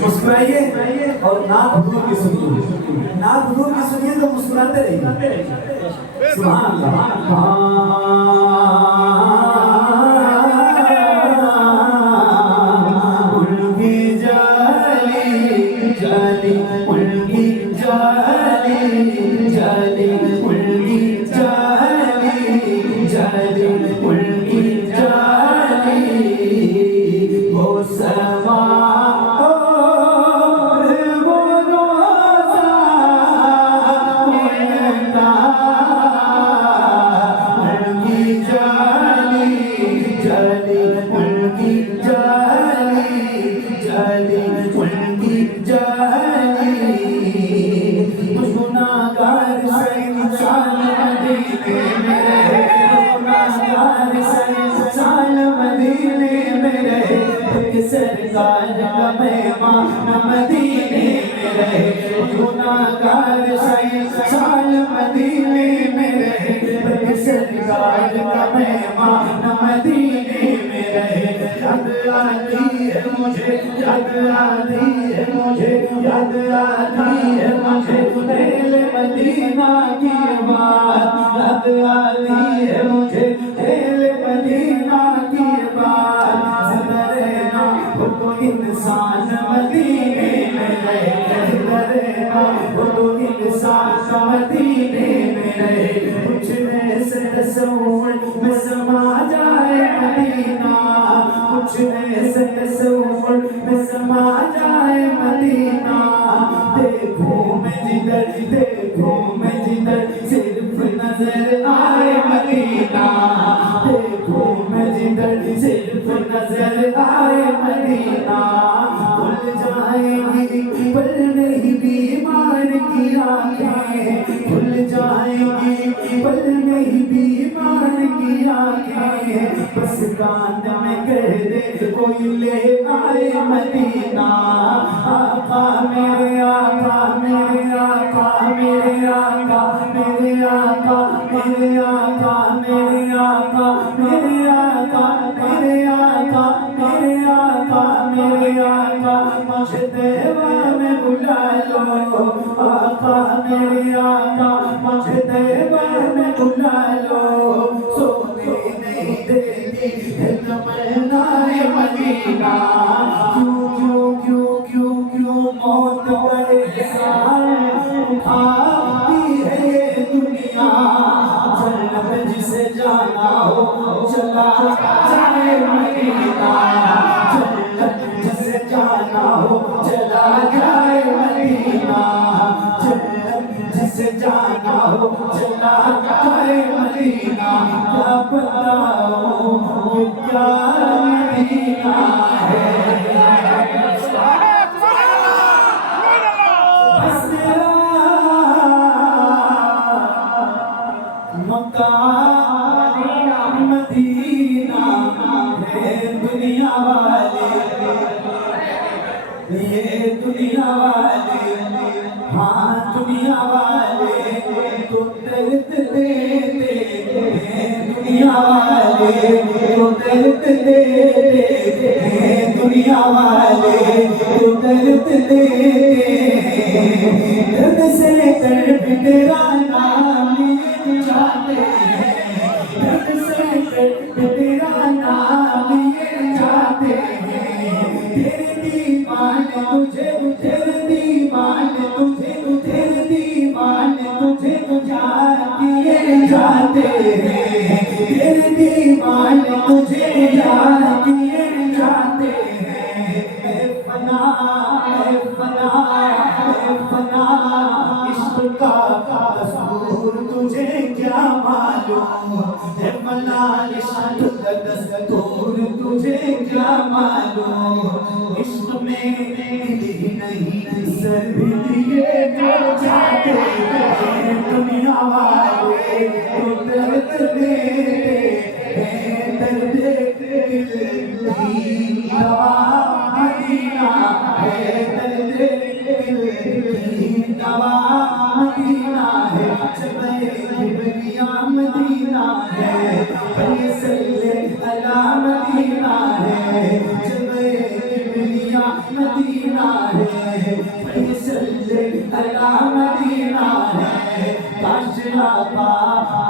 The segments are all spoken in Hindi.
मुस्कुराइए और नाक हुजूर की सुनिए, नाक हुजूर की सुनिए तो मुस्कुराते रहिए। सुभान अल्लाह। उल्गी जाली जाली उल्गी जाली जाली उल्गी जाली जाली उल्गी जाली वो समा सरकार का मेहमान मदीने में रहे, गुनाहगार साल मदीने में रहे, सरकार का मेहमान मदीने में रहे। याद आती है मुझे, याद आती है मुझे, याद आती है मुझे दिल मदीना की बात, याद आती है मुझे दिल मदीना की बात। इंसान मदीने में रहे, वो इंसान मदीने में रहे, कुछ ऐसे तस्वीर में समा जाए मदीना, कुछ ऐसे तस्वीर में समा जाए मदीना। देखो मैं जिधर सिर्फ नजर आए मदीना, देखो मैं जिधर सिर्फ नजर आए मदीना। खुल जाएगी पल नहीं बीमार की आँखें, खुल जाएगी पल नहीं बीमार की आँखें, बस कान में कह दे कोई ले आए मदीना। आका मेरे आका मेरे आका मेरे आका मेरे आका मेरे आका मेरे आका मेरे आका मेरे आका मेरे आका मेरे आका मुझे देवा में बुला लो। आका मेरे आका मुझे देवा में बुला लो। सोने नहीं देती है तमन्नाए मदीना, क्यों क्यों क्यों क्यों क्यों मौत परेशान उठाती है ये दुनिया। जन्नत जिसे जाना हो चला जाए मदीना, जन्नत जिसे जाना हो चला जाए मदीना, जन्नत जिसे जाना हो चला जाए मदीना। क्या बताओ ये क्या मदीना है। मदीना है दुनिया वाले, ये दुनिया वाले, हाँ दुनिया वाले तो दर्द देते हैं, दुनिया वाले तो दर्द देते हैं, दुनिया वाले तो दर्द देते हैं। दर्द से दर्द तेरा नाम जाते हैं, दर्द से दर्द तेरा नाम जाते हैं। तेरे दीवाने तुझे, तेरे दीवाने तुझे, तेरे दीवाने तुझे किए जाते हैं, तेरे दीवाने तुझे किए जाते हैं। फना फना फना इश्क का दस्तूर तुझे क्या मालूम है, फना इश्क का दस्तूर तुझे क्या मालूम। इश्क में दिल नहीं सर भी दिए जाते हैं, दुनिया वाले तो दर्द देते हैं, दर्द दिल की दवा मदीना है, दर्द दिल की दवा मदीना है, जब किबरिया मदीना है। अला मदीना है, जबे किबरिया मदीना है, फैसल अला मदीना है, काश लापा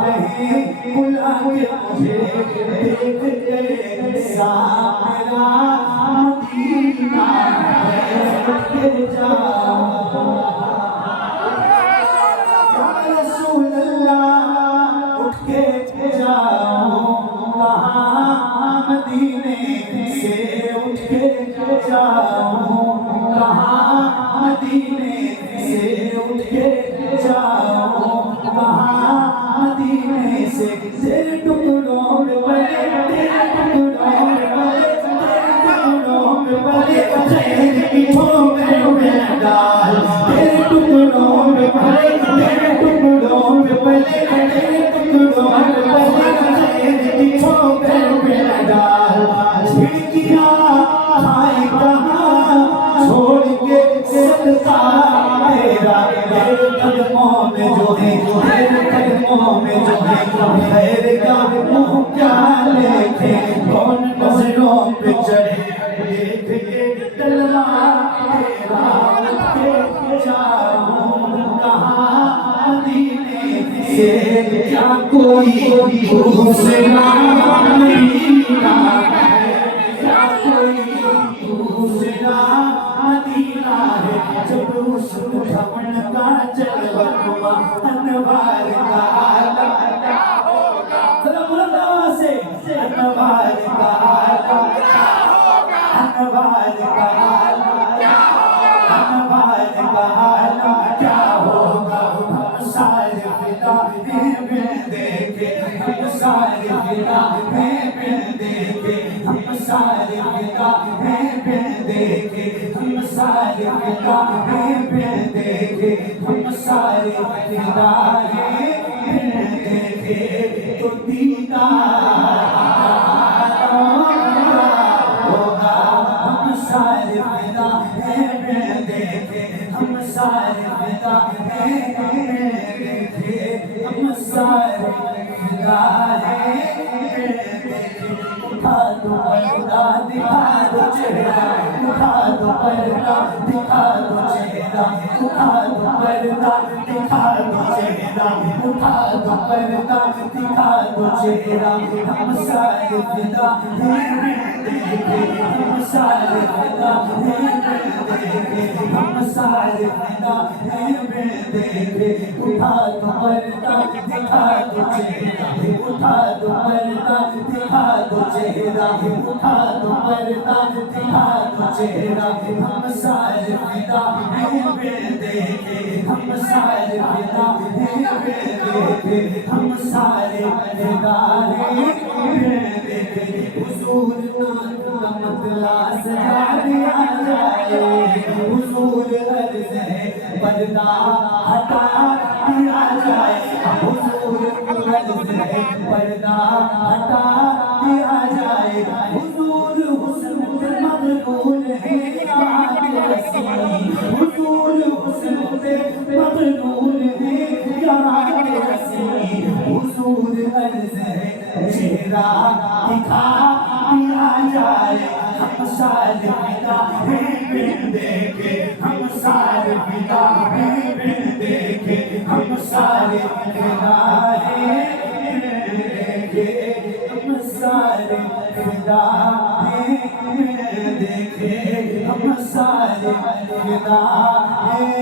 कहीं बुला के मुझे देख के सामरा मदीना है, के जाओ या रसूल अल्लाह उठ के जाओ, कहाँ मदीने से उठ के जाओ, कहाँ मदीने से उठ के जाओ, कहाँ मदीने से तेरे टुकड़ों में बने, तेरे टुकड़ों में बने, तेरे टुकड़ों में बने, तेरे पीठों में डाल, तेरे टुकड़ों में बने, तेरे टुकड़ों में बने, तेरे टुकड़ों में बने, तेरे पीठों में डाल। झिड़कियाँ खाए कहाँ छोड़ के सदका तेरा, तेरे कदमों में जो है, तेरे कदमों में जो है, खैर का मुँह क्या लेके कौन नजरों पे चढ़े, देख के तलवा तेरा के जाऊं, कहाँ मदीने से क्या कोई दूसरा मदीना है, क्या कोई दूसरा मदीना है, जब उस भवन का जलवा अनवार का आलम क्या होगा, बुलंद से अनवार का आलम क्या होगा, अनवार का आलम क्या होगा, अनवार का आलम क्या होगा। हम सारे फिदा में देखे, हम सारे फिदा में देखे, हम सारे फिदा में देखे, हम सारे फिदा में देखे, हम सारे फिदा में देखे, तो दीदार होगा। हम सारे फिदा में देखे, हम सारे फिदा में देखे, हम सारे फिदा में देखे। उठा दो पर्दा दिखा दो चेहरा, उठा दो पर्दा दिखा दो चेहरा, उठा दो पर्दा दिखा दो चेहरा, उठा दो पर्दा दिखा दो चेहरा। हम सारे फिदा में देखे, हम सारे फिदा में देखे, हम सारे फिदा में देखे। उठा दो पर्दा दिखा दो चेहरा, उठा दो पर्दा दिखा दो चेहरा, उठा दो पर्दा दिखा दो चेहरा। हम सारे फिदा में देखे, हम सारे फिदा में देखे, हम सारे फिदा में देखे। हुजूर का मतला सजा दिया जाए, हुजूर अर्ज़ है पर्दा हटा दिया जाए, हुजूर अर्ज़ है पर्दा हटा दिया जाए। हुजूर हुस्न पे मगरूर है या रसी, हुजूर हुस्न पे मगरूर है या रसी। हुजूर अर्ज़ है चेहरा दिखा दिया जाए। हम सारे फिदा में देखे, हम सारे फिदा में देखे, हम सारे फिदा में देखे, हम सारे फिदा में देखे, हम सारे फिदा में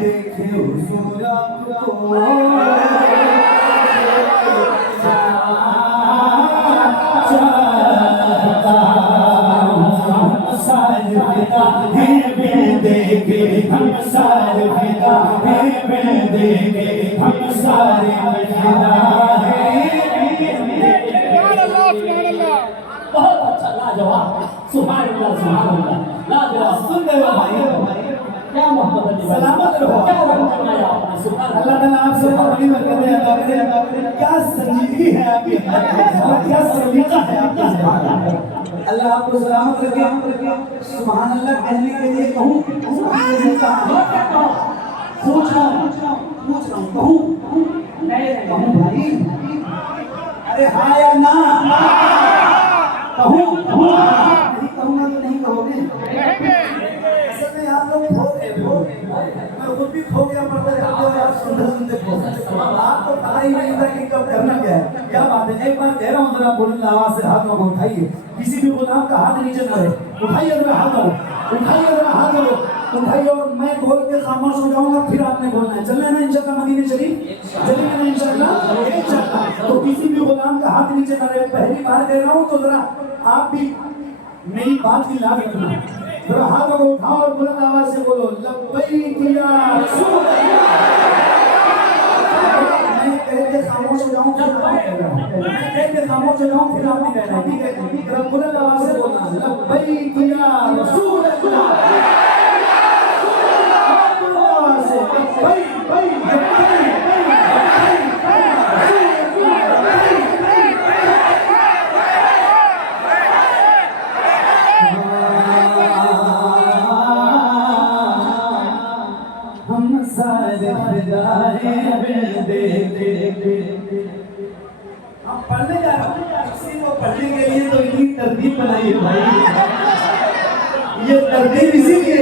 देखे। हुजूर आपको देखे, हम सारे फिदा में देखे, हम सारे फिदा बहुत अच्छा, लाजवाब, सुभान अल्लाह, सुभान अल्लाह, लाजवाब। सुन रहे हो भाई, क्या मोहब्बत है, सलामत रहो, क्या रंग बनाया आपने, सुभान अल्लाह। ताला आपसे बड़ी बरकतें अता करे। क्या संजीदगी है आपकी और क्या सलीका है आपकी। अल्लाह आपको सलामत रखे। सुभान अल्लाह कहने के लिए कहूँ, पूछ रहा हूँ, कहूँ भाई, अरे हाँ या ना? कहूँ नहीं कहूँगा तो नहीं कहोगे। असल में आप लोग खो गए। मैं खुद भी खो गया, पढ़ते सुनते आपको पता ही नहीं था कि कब करना क्या है। क्या बात है, एक बार कह रहा हूँ जरा बुलंद आवाज से हाथों को उठाइए। किसी भी गुलाम का हाथ नीचे न रहे, उठाइए जरा हाथों, उठाइए जरा हाथों, उठाइए। और मैं बोल के खामोश हो जाऊंगा, फिर आपने बोलना है। चलना है ना इंशाल्लाह मदीने शरीफ, चलेंगे ना इंशाल्लाह। तो किसी भी गुलाम का हाथ नीचे न रहे। पहली बार कह रहा हूँ तो जरा आप भी मेरी बात की लाभ रखना। जरा हाथों को उठाओ और बुलंद आवाज से बोलो लब्बैक या रसूल अल्लाह। मैं कह के खामोश हो जाऊं, फिर आप कहना है। मैं कह के खामोश हो जाऊं, फिर आपने कहना है। ठीक है, जरा बुलंद आवाज से बोलना लब्बैक या रसूल अल्लाह। बुलंद आवाज से लब्बैक हम सारे फिदाए हम पढ़ने जा रहे हैं। किसी को पढ़ने के लिए तो इतनी तरतीब बनाई है भाई, ये तरतीब इसी के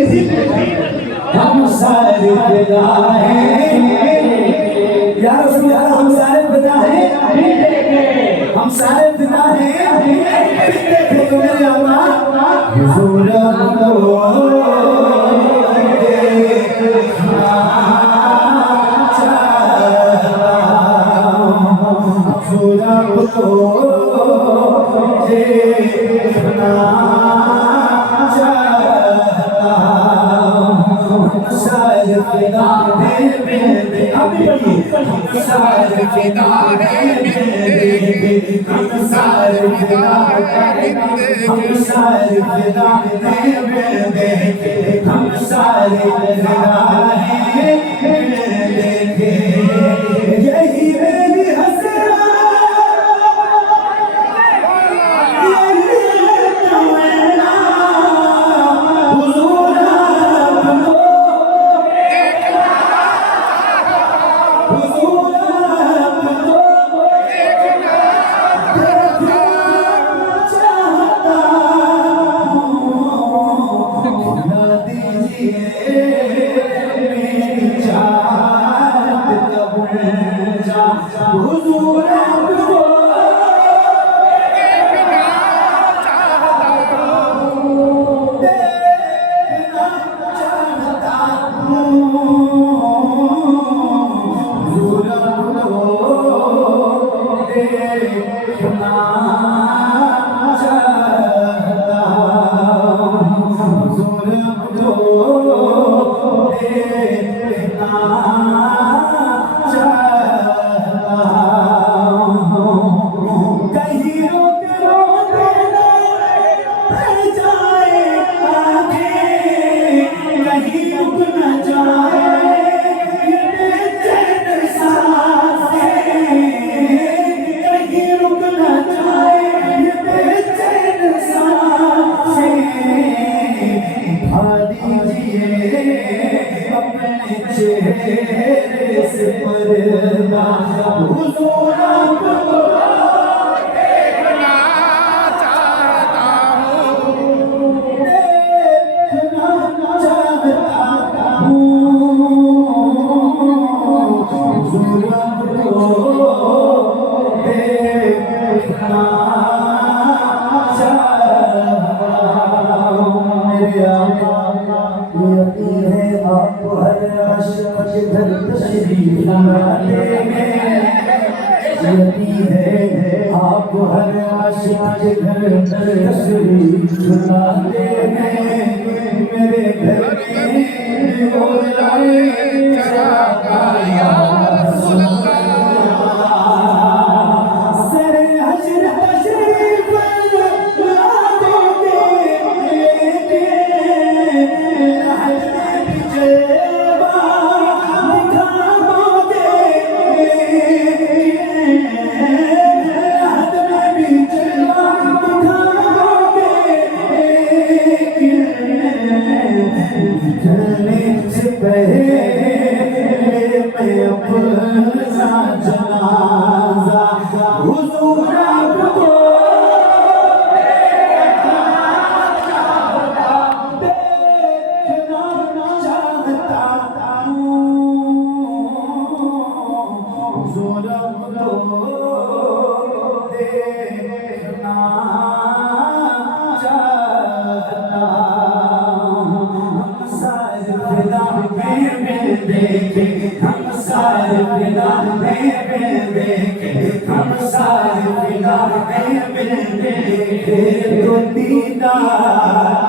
हम सारे फिदाए यार रसूल अल्लाह, हम सारे फिदा हैं, हम सारे फिदा हैं। देखे तो मेरे अल्लाह हुजूर आप हर आशिक के घर तशरीफ लाते हैं। मेरे घर में हो जाए सरे हश्र तशरीफ ला दोगे चाहता हम सारे फिदा में देखे हम सारे फिदा में देखे हम सारे फिदा में देखे तो दीदार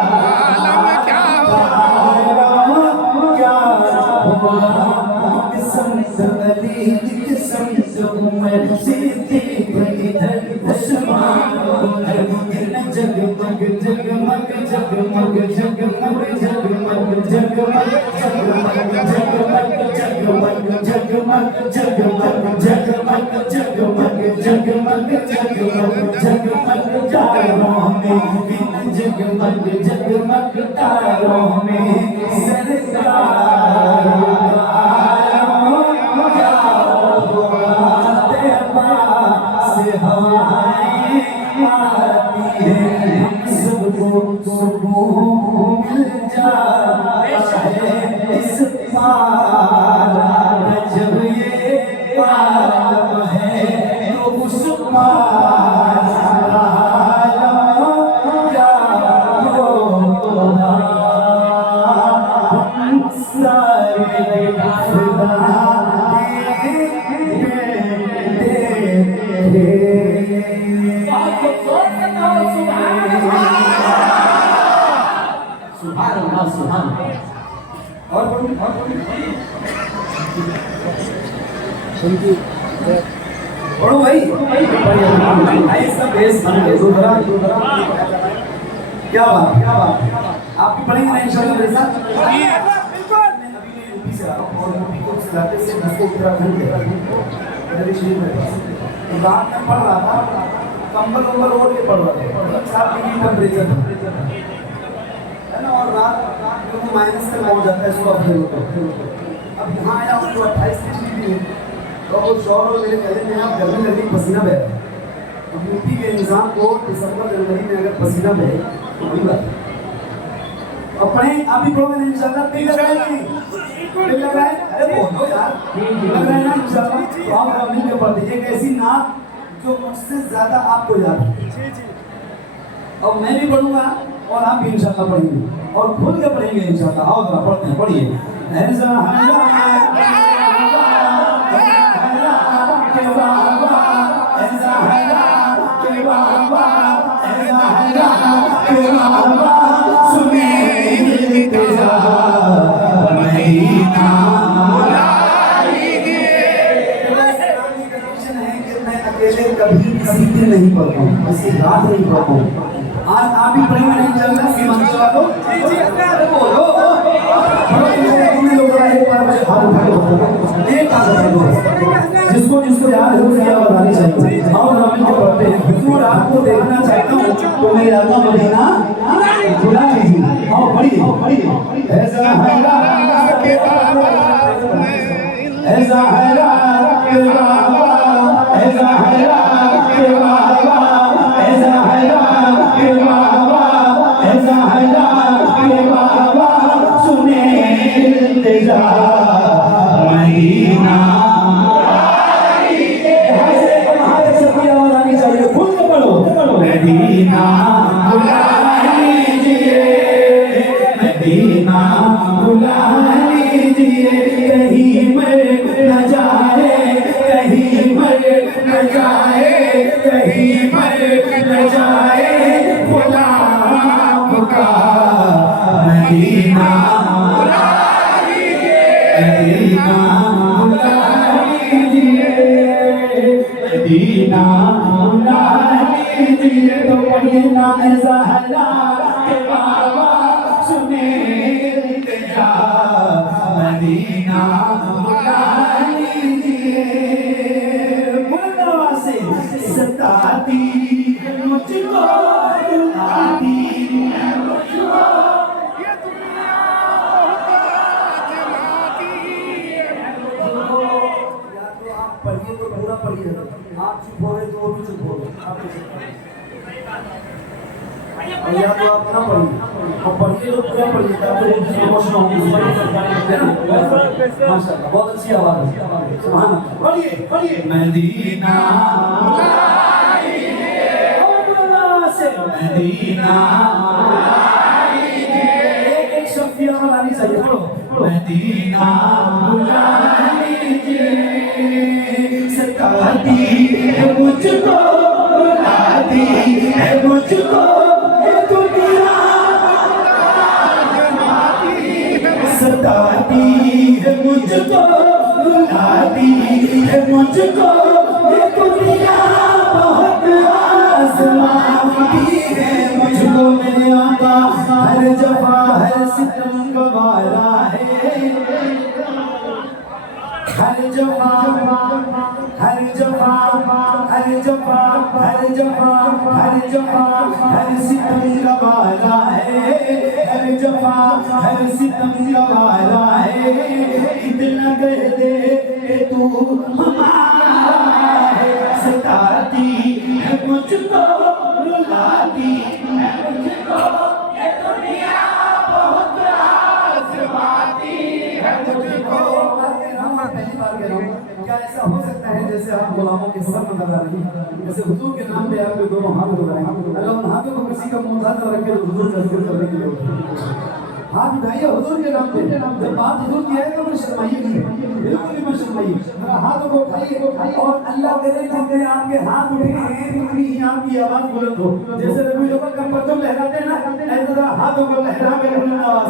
जगमग जगमग जगमग जगमग जगमग जगमग जगमग जगमग जगमग जगमग जगमग जगमग जगमग जगमग जगमग तारों में बिन जगमग जगमग तारों में सरकार से हवाएं आती है सबको सुकून मिल जाता है इस पार जब ये आलम है तो उस पार आलम क्या होगा हम सारे फिदा और पढ़ो भाई सब बेस बन गए क्या बात आप भी पढ़ेंगे ना इंशाल्लाह मेरे साथ बिल्कुल मैं अभी यूपी से आ रहा हूँ और यूपी को इलाके से नस्को उत्तराखंड के शरीफ में तो रात में पढ़ रहा था कंबल ओढ़ के पढ़ रहा था 7 डिग्री टेम्परेचर है ना और रात को माइनस तक पहुंच जाता है सुबह फिर अब यहाँ आया हूँ तो 28 डिग्री है तो वो शौर और मेरे कहते हैं आप गर्मी लगी पसीना बह रहा है अब यूपी के इंसान को दिसंबर जनवरी में अगर पसीना बहे तो बड़ी बात है अपने आप ही पढ़ोगे नहीं इंशाल्लाह दिल लग रहा है दिल लग रहा है अरे बोलो यार लग रहा है ना इंशाल्लाह तो आप रमीन के पढ़ दीजिए एक ऐसी नात जो मुझसे ज्यादा आपको याद है और मैं भी पढ़ूंगा और आप भी इंशाल्लाह पढ़ेंगे और खुल के पढ़ेंगे इंशाल्लाह आओ जरा पढ़ते हैं पढ़िए ऐसा कभी किसी दिन नहीं पढ़ता हूँ किसी रात नहीं पढ़ता हूँ आज आप ही पढ़ेंगे नहीं चल रहा है मंच वालों अरे बोलो जिसको जिसको याद है उसे याद बतानी चाहिए और हम जो पढ़ते हैं हुजूर आपको देखना चाहता हूँ तो मैं आता मदीना बुला लीजिए आओ पढ़िए ऐसा है ऐसा है ऐसा है के बाबा ऐसा है के बाबा ऐसा है के बाबा सुने तेजा मदीना हमारे सभी आवाज आनी चाहिए खुद को पढ़ो मदीना बुला लीजिए मदीना बुला लीजिए कहीं मर न जाए कहीं मर न जाए कहीं मर न जाए गुलाम का मदीना मदीना बुला लीजिए मदीना बुला लीजिए तो पढ़िए ना ज़हरा के बाबा सुने तेजा मदीना बुला लीजिए सताती मुझको आती मुझको ये दुनिया जलाती या तो आप पढ़िए तो पूरा पढ़िए आप चुप हो रहे तो वो भी चुप हो रहे और या तो आप ना पढ़िए और पढ़िए तो पूरा पढ़िए ताकि इमोशन होगी माशाल्लाह बहुत अच्छी आवाज है सुभान अल्लाह पढ़िए मदीना मदीना एक शब्द की आवाज आनी चाहिए बोलो मदीना बुला लीजिए सताती है मुझको रुलाती है मुझको ये दुनिया सताती है मुझको रुलाती है मुझको ये दुनिया बहुत आज़माती है मुझको मेरे आका हर जफा हर सितम गवारा है हर जफा हर जफा हर जफा हर जफा हर जफा हर सितम गवारा है हर जफा हर सितम गवारा है इतना कह दे कि तू हमारा है सताती है मुझको रुलाती है मुझको ये दुनिया बहुत आज़माती है मुझको पहली बार कह रहा हूँ क्या ऐसा हो सकता है जैसे आप गुलामों के सर में लगा रही हैं जैसे हुजूर के नाम पे आपके दोनों हाथ उठाए अगर उन हाथों को किसी का मुंह साथ रखे तो हुजूर का जिक्र करने के लिए उठाए हाथ उठाइए हुजूर के नाम पे जब बात हुजूर की है तो मैं शर्माइए नहीं बिल्कुल भी मत शर्माइए मेरा हाथों को उठाइए और अल्लाह करे कि मेरे आपके हाथ उठे हैं इतनी ही आपकी आवाज बुलंद हो जैसे रबी लोग का परचम लहराते हैं ना ऐसे हाथों को लहरा के बुलंद आवाज